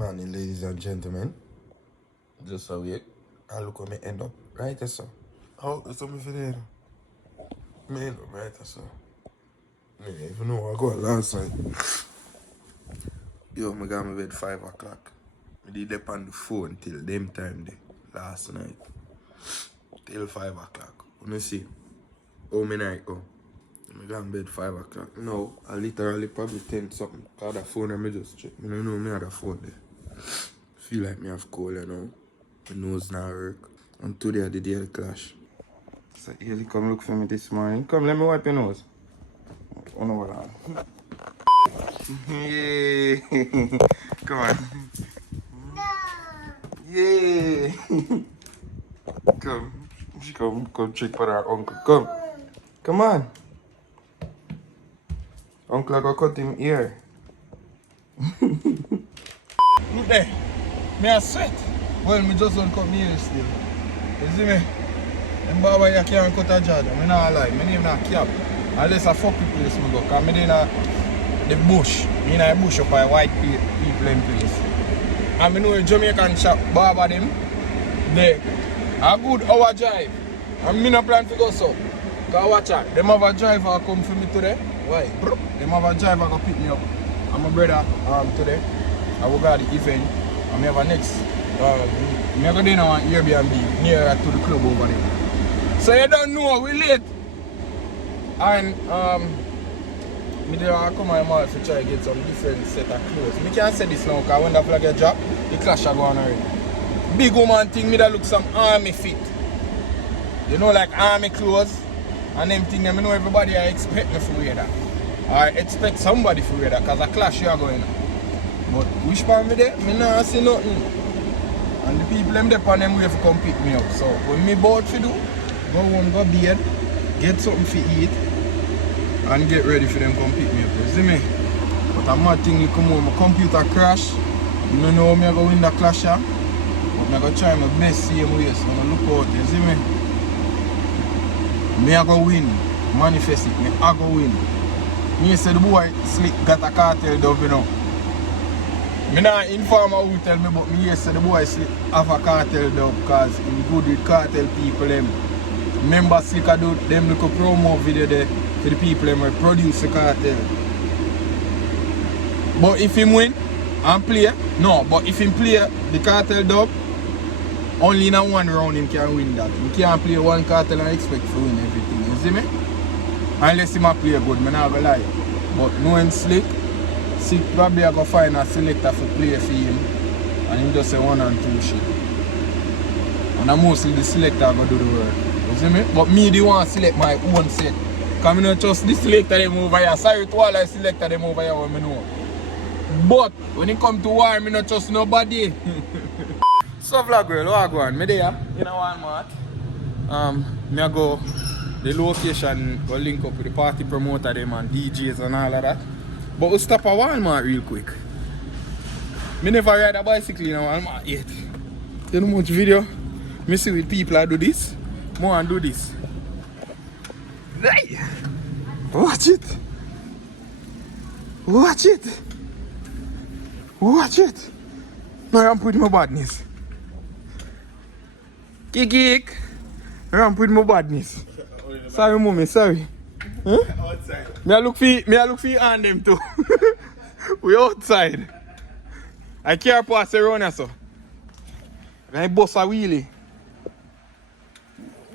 Morning, ladies and gentlemen. Just a wait. I look where me end up. Right, sir. How is something for there? Me end up right, sir. Me even know I go last night. Yo, I got my bed 5 o'clock. I did up on the phone till them time there. Last night. Till 5 o'clock. Let me see. Oh, my night go. I got in bed 5 o'clock. No, I literally probably 10 something. Cause the phone and me just check. I don't know me had a phone there. Feel like me have cold, you know. My nose not work. And today I did the clash. So Haley come look for me this morning. Come, let me wipe your nose. Oh no, hold on. Yay! Come on. No. Yay! Come check for our uncle. Come. Come on. Uncle I go cut him ear. Look there. Me a sweat. Well, me just don't cut me hair still. You see me? Them barber here can't cut a jada. Me not lie. Me name not cap. Unless I fuck with place me go. Cause me in the bush. Me in a bush up by white people in place. And me know a Jamaican shop barber them. There. A good hour drive. And me no plan to go so. Cause watch out. Them have a driver come for me today. Why? Them have a driver go pick me up. And my brother today. I will go to the event. And we have a next. We have a dinner on Airbnb near to the club over there. So you don't know, we late. And me there I come on mall to try to get some different set of clothes. Me can't say this now because when the flag get drop, the clash are going already. Big woman thing, me that look some army fit. You know, like army clothes and them thing, I know everybody I expect me to wear that. I expect somebody to wear that because a clash you are going on. But which part me there, me not see nothing. And the people them there on them way to come pick me up. So when me bored to do, go home, go bed, get something to eat, and get ready for them come pick me up. You see me? But a mad thing, come home, my computer crash. You don't know how me I go win the clash, but I go try my best same way, so I look out, you see me? Me I go win, manifest it, me I go win. Me say the boy slick got a cartel dub, you know. Me not inform who tell me, but me say the boy slick have a cartel dub because he's good with cartel people them. Remember Slicker do them look a promo video there for the people them who produce the cartel. But if him win and play, no, but if him play the cartel dub, only in a one round him can win that. He can't play one cartel and expect to win everything, you see me? Unless him a play good, me not gonna lie. But knowing Slick probably I go find a selector for play for him and him just say 1 and 2 shit. And mostly the selector go do the work. You see me? But me the one select my own set. Because I don't trust the selector them over here. Sorry to all the selector them over here when I know. But when it come to war, I don't trust nobody. So vlog girl, what I go on? Me there in a Walmart. Me I go the location, go link up with the party promoter them and DJs and all of that. But we'll stop at Walmart real quick. Me never ride a bicycle in a Walmart yet. You know how much video? Me see with people I do this. More and do this. Hey! Watch it! Watch it! Watch it! Now I'm putting my badness. Kick! Now I'm putting my badness. Sorry mommy, sorry. Huh? Outside. Me I look for you and them too. We outside. I can't pass around here, so. I bust a wheelie.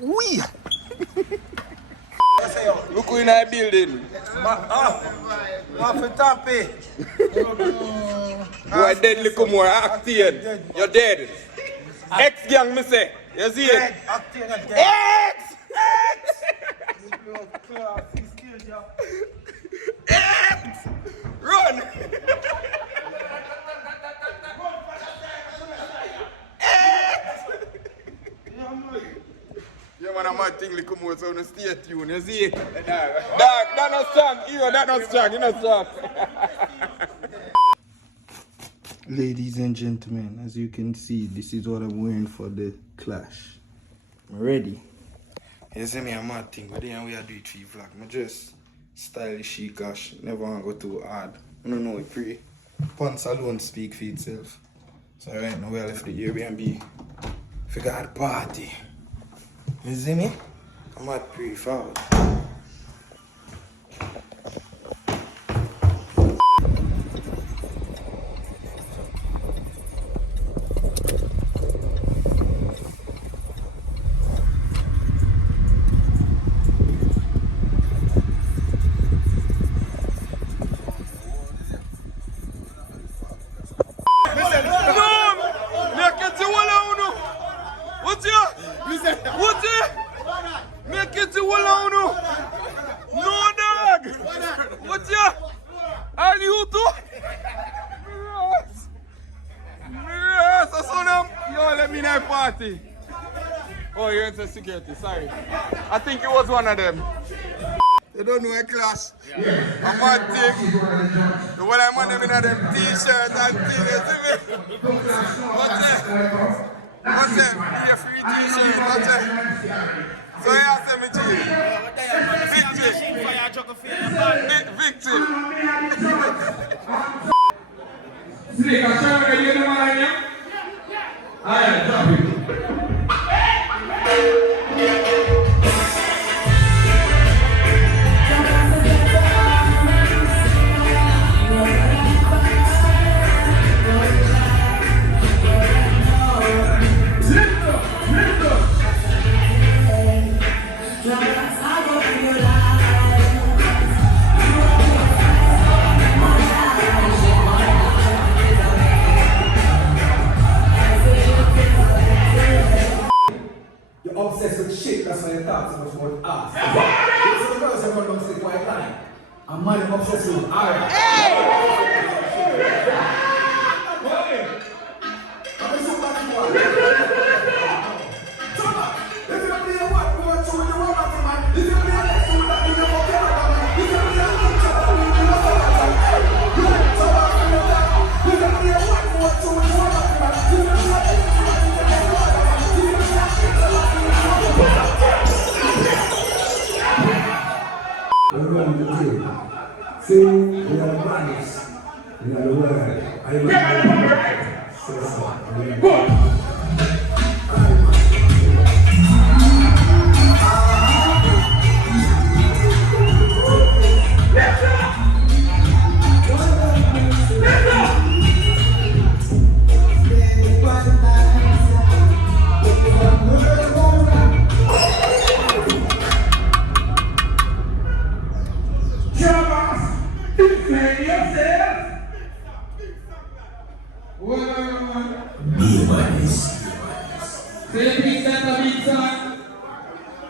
Wee! Look who in our building. Muffin Tappy. You are dead little more, Octane. You're dead. X-gang, me say. You see it? X! X! Run! Yeah, man, I'm mad thing come out, so I'm stay tuned, you see it? Dog, that not strong, yo, that not strong, you not strong. Ladies and gentlemen, as you can see, this is what I'm wearing for the clash. I'm ready. You see me a mad thing, but then we are doing 3 vlog. I just stylish gosh, never want to go too hard. I don't know, it pretty. Pants alone speak for itself. So right now we left the Airbnb. Figure out the party. You see me? I'm at pretty forward. Party. Oh, you're into security, sorry. I think it was one of them. You don't know a class. I'm mad thing. The one I'm on them in them t-shirts and things. What's it? Be a free t-shirt. What's it? So you ask them Victim. Snake, I'm trying to get the man here. Alright, drop it. Obsessed with shit, that's why you talk so much about ass. It's the person who don't say quite line. I'm man obsessed with art. See, we are bodies. We are the world. I am the world.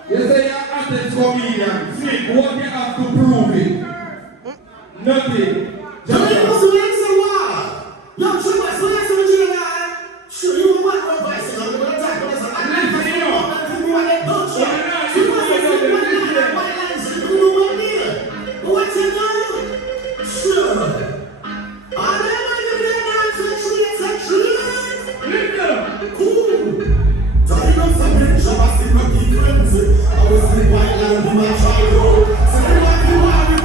You say you're an comedian. Snake, what you have to prove it? Nothing. Jamaica was the answer why. Yo, Trabass, what answer would you have? Sure, you want my advice. I'm going to attack this. I'm not going to don't you? You must have seen my lines. You know what I mean? What you know? Sure. I never give you an answer. Listen. Cool. Tell you something, Trabass is not different. I was in white land in my childhood. So you want to worry.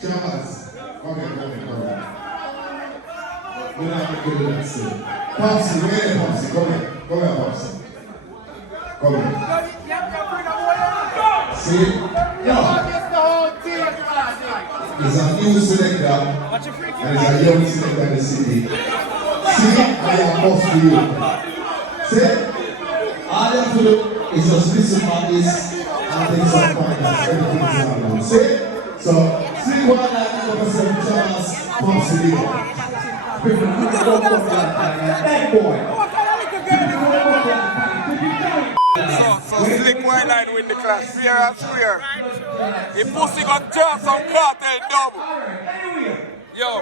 Trabass. Okay. We're not going to do that still. Popsy, where are you, Popsy? Come here. Come here, Popsy. Come here. See? Yo. He's a new selector. And he's a young selector in the city. See? I am boss to you. See? All you have to do is just listen for this and take some pointers. Everything's happening. See? So, see what I like to represent Trabass Popsy Bio. So Slick White Line win the clash, fair and square. The pussy got just some cartel double. Yo,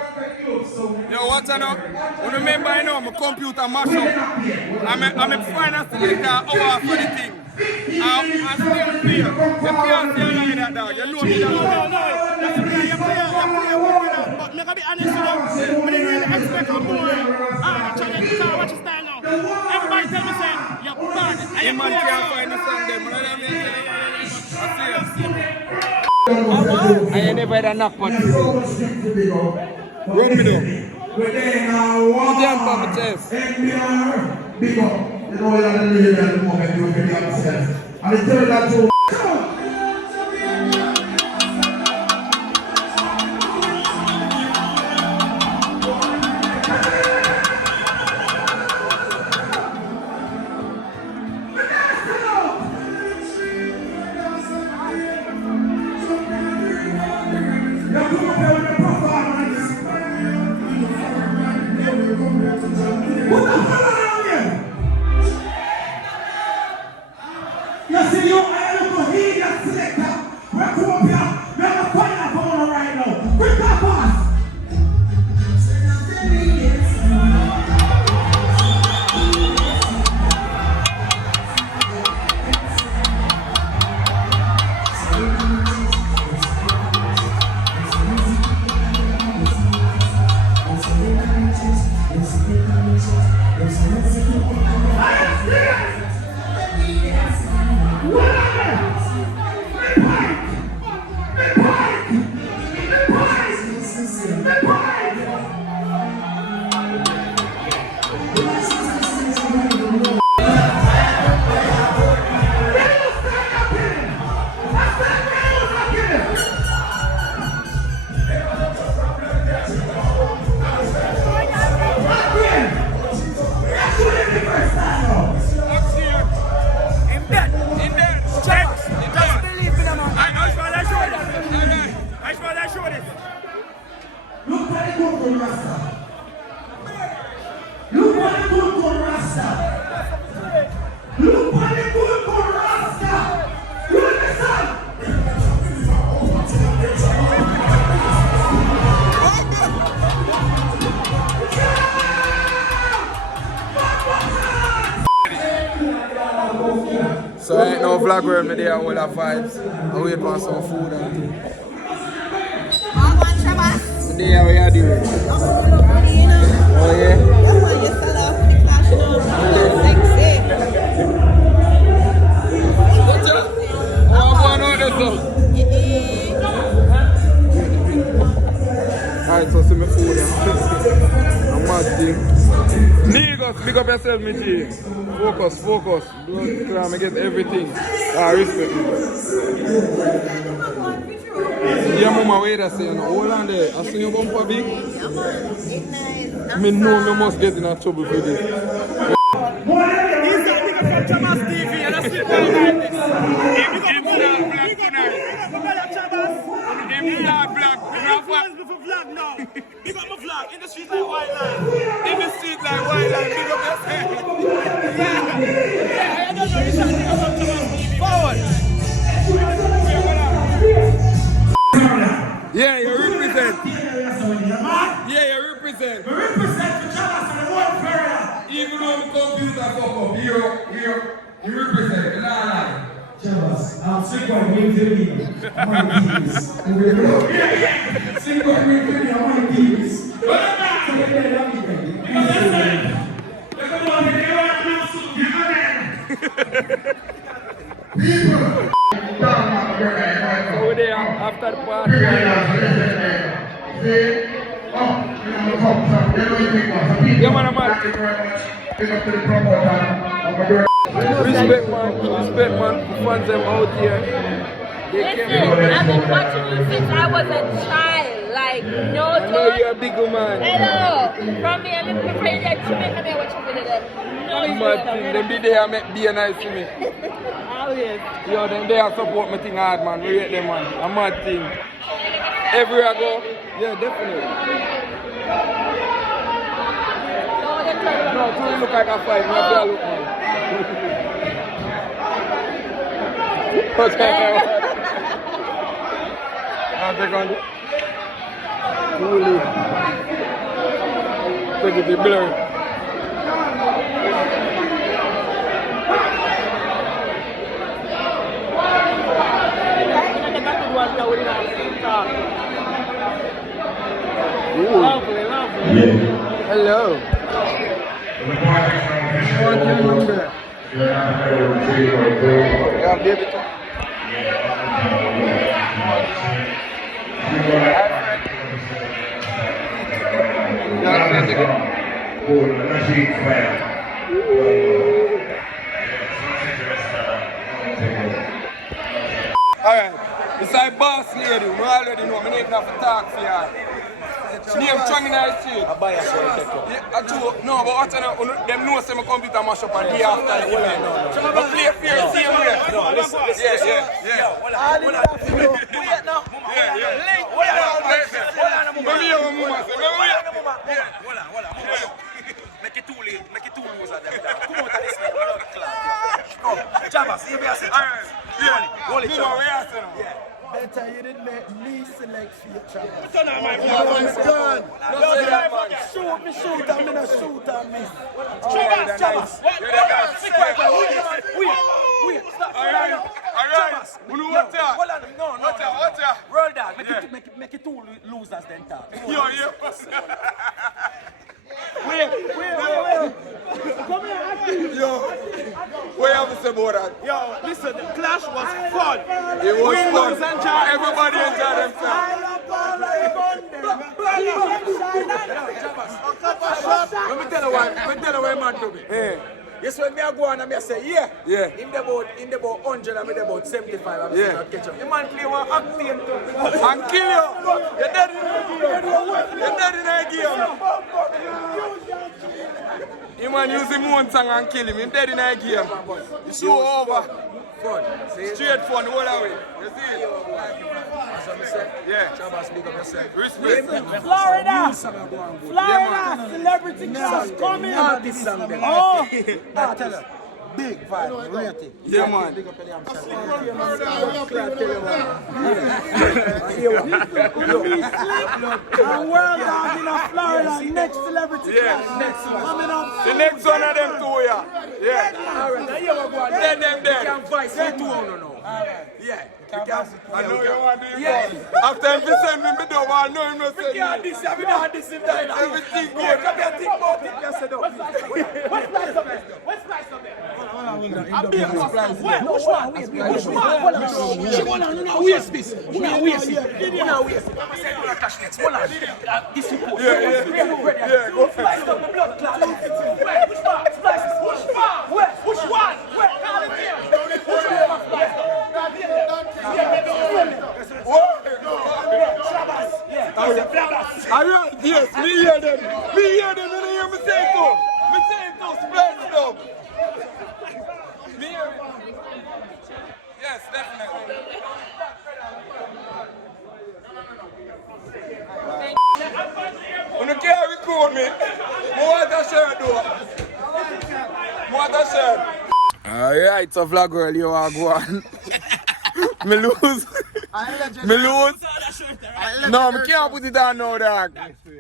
what I know? You remember I know my computer mash up. I'm a finance to make an hour for the thing. I'm still clear. You can't say like that, dog. You know me that. No. You play but me gotta be honest with you. I didn't really expect more. Challenge, watch your style now. Everybody tell me say, you're bad. And you man can't find the song them. I ain't never had a knock on this. Run me down. Put them on the chest. Big up. You know, you're going to live at the moment, you're going to be upset. And the third that too. You see, you are a media selector. We're come up here. We're going to find out for right now. Quick up pass. So right now vlog where I'm there all the vibes. I wait for some food and things. Today how you doing? Oh yeah? How going on this though? Alright, so see my food and I'm mad thing. Niggas, pick up yourself, me G. Focus. Don't try to get everything. Respect me. Yeah, mama, wait a second. Hold on there. I see you going for big. Me know me must get in a trouble for this. He's the nigga from Trabass TV and I still can't like this. Him black tonight. Him black. For vlog now. Big up my vlog. In the street like white line. Big up yourself. Yeah, I don't know. You should nigga from Trabass TV. Forward. Yeah, you represent. Yeah, you represent. We represent the Trabass and the world area. Even though the computer fuck up, you represent. You know what I like? Trabass, I'm sick of being Jamaica. I'm on TVs. Sick of being Jamaica. I'm on TVs. So we're there after the party. Yeah, man, Thank you very much. Big up to the promoter. Respect, man. Respect, man. The fans them out here. Listen, I've been watching you since I was a child. Like, no I know joke. you're a big man. Hello. From me, I'm looking for you that Jamaica, me watch you with them. No Mad joke. thing. Them be there make be nice to me. Oh, yes. Yo, them there support me thing hard, man. We rate them, man. A mad thing. Everywhere I go. Yeah, definitely. No, it look like a fight. Me have to look, man. What's that? I'll take on it. Cool. Take it, blur. Lovely, lovely. Hello. What's your number? Yeah, baby. Alright, it's like boss lady, we already know, I need enough to talk for you. Name Chung in our street. I buy a show. No, but what them know say I come to mash up and day after the event. But play fair, same way. No, listen. Yeah. Make it too late, make it too loose at them. Come out of this man, we're not clap. Come, Trabass, you be a sit. Hold it, Trabass. Better you didn't make me select for your Trabass. Turn on my Done. Shoot me, and me not shoot and miss. Trabass. Wait, stop. Alright. Hold on, no. Roll down, make it two losers then talk. Wait. Come here, Yo, what you have to say about that? Yo, listen, the clash was fun. It was fun. Everybody enjoyed themselves. Let me tell you why man to me. Yes, when me I go on and I say, yeah. In the boat 100 and me about 75 and me not catch up. The man play one acting to And kill you. You're dead in the game. You man use him one song and kill him. He's dead in the game. It's so over. fun. Straight fun all the way. You see it? That's what I say. Yeah. Trabass, big up yourself. Respect. Florida, celebrity class coming. Artist song them. Oh, I tell you. Big vibe, rated. Yeah, man. Big up your and world dog in Florida, next celebrity class. Next one. Coming up. The next one of them two, yeah. Yeah. Alright, now you go on. Then them You can vice you two on now. Yeah. I know you want to do it. After him send me the door, I know him not send me. Everything good. Everything good. Come here, think about it. Just sit down. What's slice up there? What's slice up there? I'm being surprised. Which one? Hold on, no waste this. No waste it. No waste it. I'm saying no cash next. Hold on. This is good. Yeah, go Slice up the blood clot. Which one? Slice it. Which one? Which one? Call it here. Which one? Trabass. Yeah. Yes, me hear them. Me hear them. Me hear me say it too. Me say it too. Spread it up. Me hear it. Yes, definitely. You can't record me. I want a shirt though. I want a shirt. Alright, so vlog girl, you are going. Me lose. Me lose. No, me can't put it on now, dog.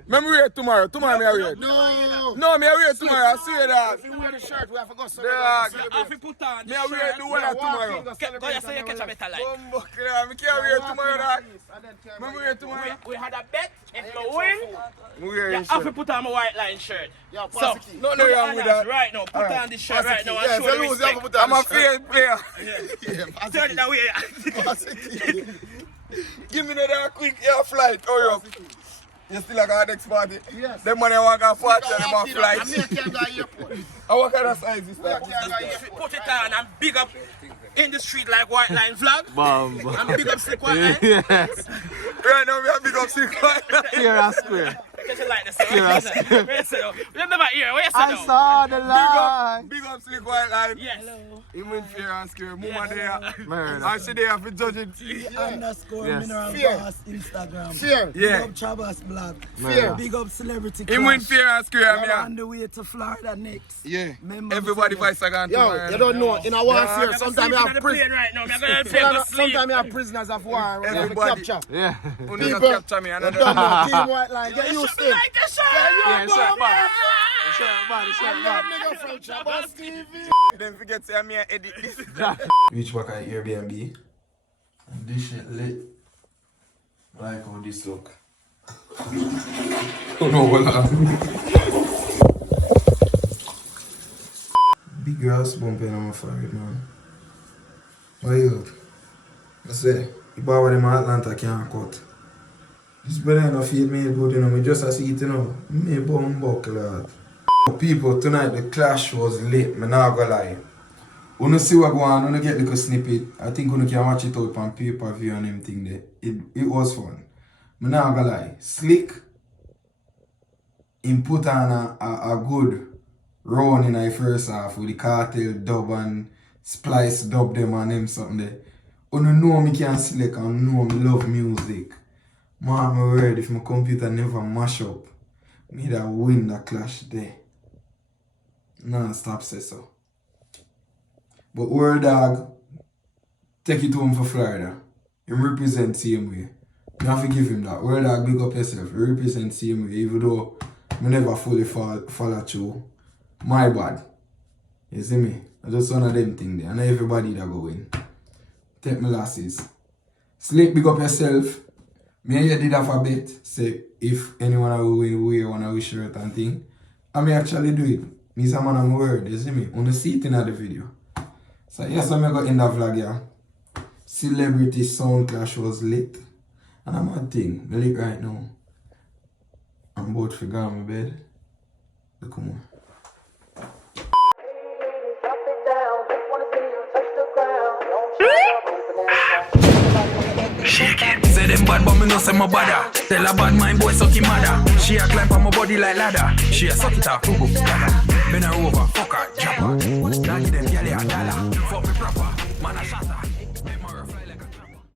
Me wait tomorrow. Tomorrow me wait. No, me wait tomorrow. I see that. If you wear the shirt, we have to go Dog. celebrate. Me wait the one tomorrow. Go you say you catch a better life. Me can't wait tomorrow, dog. Me wait tomorrow. We had a bet. If you win, Me you wear have to put on my white line shirt. Yeah, So, pass the key. No, do the wrong with honors that. right now. Put on this shirt right now and Yeah, show if the you lose, you have to respect. put on I'm a the shirt. fair player. Turn it that way. Pass the key. Give me that quick air flight. Hurry up. You still like our next party? Yes. Them money walk on party and them on I flights. can't go to the airport. And what kind of size is that? Put it on and big up in the street like White Line vlog. Bam. And big up Slick White Line. Yes. Right now we have big up Slick White Line. Fair and square. Because you like the sound. You never hear. Where you I sit down? saw the line. Big up Slick White Line. Yes. Him in Fair and Square. Mama there. Murder. And she there for judging. Underscore Yes. Mineral Fear. Boss Instagram. Fear. Big Yeah. up Trabass blog. Fear. Big up Celebrity Him in Clash. Fair and Square. We're Yeah. on the way to Florida next. Yeah. Remember Everybody before- fights again Yo, tomorrow. you don't know. In a war Yeah. fear, sometimes you have prisoners. right now. I'm going to sleep. Sometimes you have prisoners of war. Everybody. Capture. Yeah. Who People, never capture me? you Another. don't know. Team White Line. Get used to it. Like this, Yeah, it's short bad. It's short bad. It's short bad. Nigga from Trabass TV. Don't forget to me and edit this. Reach back at Airbnb. And this shit lit. Like how this look. Oh no, what Big grass bumping on my forehead, man. What you? I say, the bar with them Atlanta can't cut. This brother no feel me good, you know, me just as eat, you know. Me bum buckle. People, tonight the clash was lit, me not gonna lie. Wanna see what go on, wanna get like a snippet. I think you can watch it out on pay-per-view and everything there. It was fun. Me not gonna lie. Slick, him put on a good run in the first half with the cartel dub and splice dub them and them something there. You know me can select and know me love music. Man, my word, if my computer never mash up, me that win the clash there. Nah, stop say so. But Word Dog, take it home for Florida. Him represent same way. You have to give him that. Word Dog, big up yourself. You represent same way, even though I never fully follow through. My bad. You see me? I just one of them things there. And everybody that go in. Take my losses. Sleep, big up yourself. Me and you did have a bet. Say, if anyone will win, wear one of our shirt and thing. I may actually do it. Me some man of my word, you see me? On the seat in the video. So yes, I'm going to end the vlog, yeah. Celebrity sound clash was lit. And I'm a thing, I lit right now. I'm about to go on my bed. Look on. Shake it. Say them bad, but me no say my bother. Tell a bad mind boy suck him mother. She a climb on my body like ladder. She a suck it up, fubu, gather. Bend her over, fuck her, jump her. Now give them gyal a dollar. Fuck me proper, man a shatter.